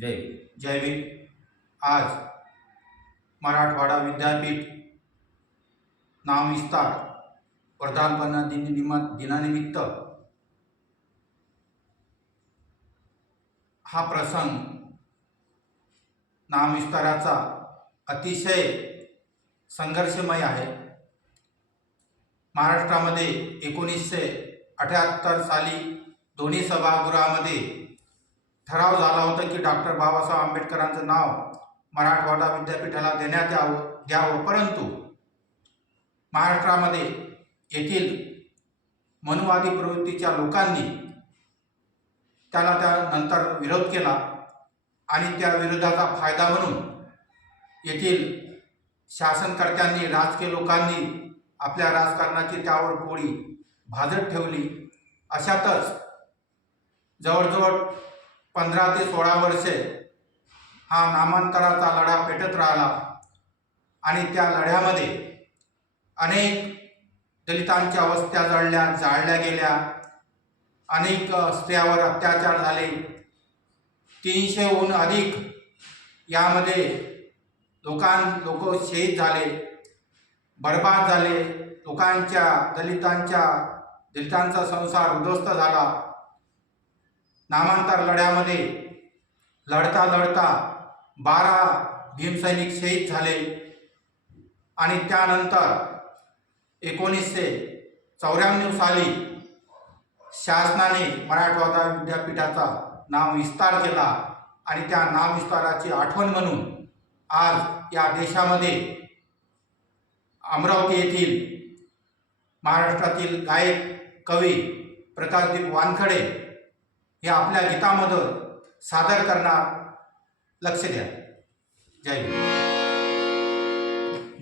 जय जय भीम आज मराठवाडा विद्यापीठ नामविस्तार वर्धापना दिन दिनानिमित्त हा प्रसंग नामविस्ताराचा अतिशय संघर्षमय आहे. महाराष्ट्रामध्ये एकोणीसशे अठ्याहत्तर साली दोन्ही सभागृहामध्ये ठराव झाला होता की डॉक्टर बाबासाहेब आंबेडकरांचं नाव मराठवाडा विद्यापीठाला देण्यात यावं द्यावं परंतु महाराष्ट्रामध्ये येथील मनुवादी प्रवृत्तीच्या लोकांनी त्याला त्यानंतर विरोध केला आणि त्या विरोधाचा फायदा म्हणून येथील शासनकर्त्यांनी राजकीय लोकांनी आपल्या राजकारणाची त्यावर पोळी भाजत ठेवली. अशातच जवळजवळ पंधरा ते सोळा वर्षे हा नामांतराचा लढा पेटत राहिला. आणि त्या लढ्यामध्ये अनेक दलितांच्या अवस्था जळल्या जाळल्या गेल्या. अनेक स्त्रियावर अत्याचार झाले. तीनशेहून अधिक यामध्ये लोकां लोक शहीद झाले बर्बाद झाले. लोकांच्या दलितांच्या दलितांचा संसार उद्ध्वस्त झाला. नामांतर लढ्यामध्ये लढता लढता बारा भीमसैनिक शहीद झाले. आणि त्यानंतर एकोणीसशे चौऱ्याण्णव साली शासनाने मराठवाडा विद्यापीठाचा नाम विस्तार केला आणि त्या नामविस्ताराची आठवण म्हणून आज या देशामध्ये अमरावती येथील महाराष्ट्रातील गायक कवी प्रकाशदीप वानखडे हे आपल्या गीतामधून सादर करणार. लक्ष द्या. जय भीम.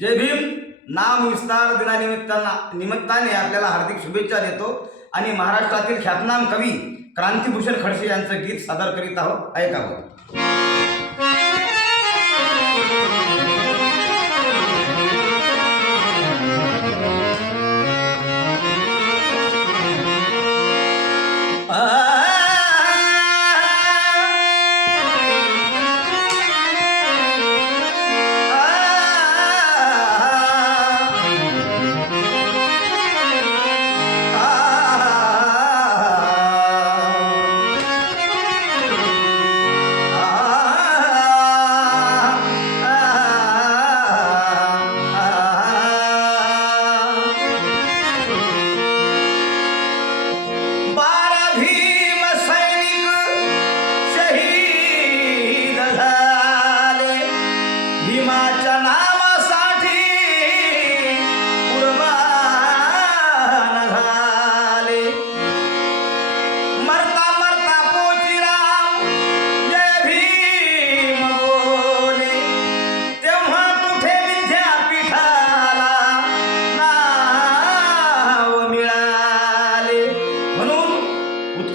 जय भीम. नाम विस्तार दिनानिमित्ताना निमित्ताने आपल्याला हार्दिक शुभेच्छा देतो आणि महाराष्ट्रातील ख्यातनाम कवी क्रांतिभूषण खडसे यांचं गीत सादर करीत आहोत. ऐकावं.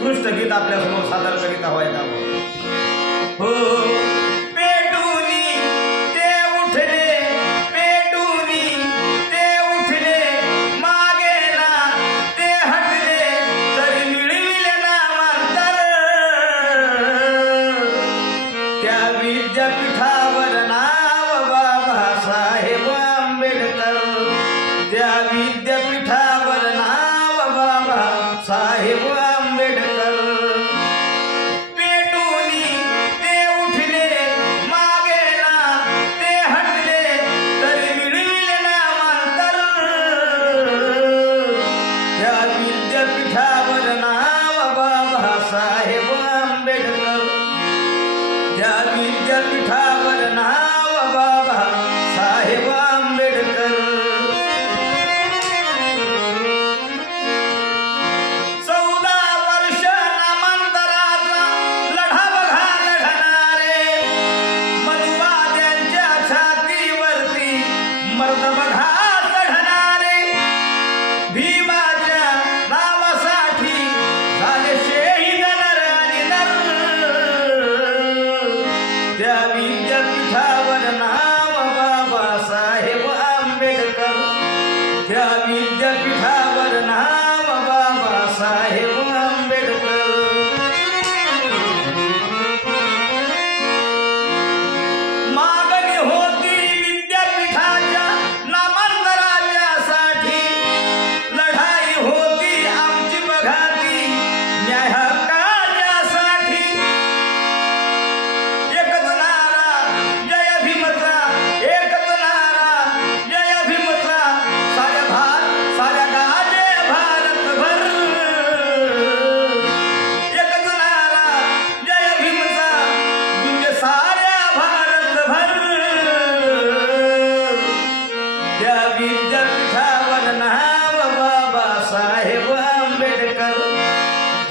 उत्कृष्ट गीत आपल्यासमोर सादर करीत आहोत हो, हो पेटूनी ते उठले पेटूनी ते उठले मागे ना ते हटले तरी मिळविले नामांतर त्या विद्यापीठावर नाव बाबासाहेब आंबेडकर. त्या विद्यापीठावर नाव बाबासाहेब साहेब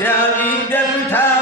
Ya Rabbi,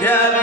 Yeah.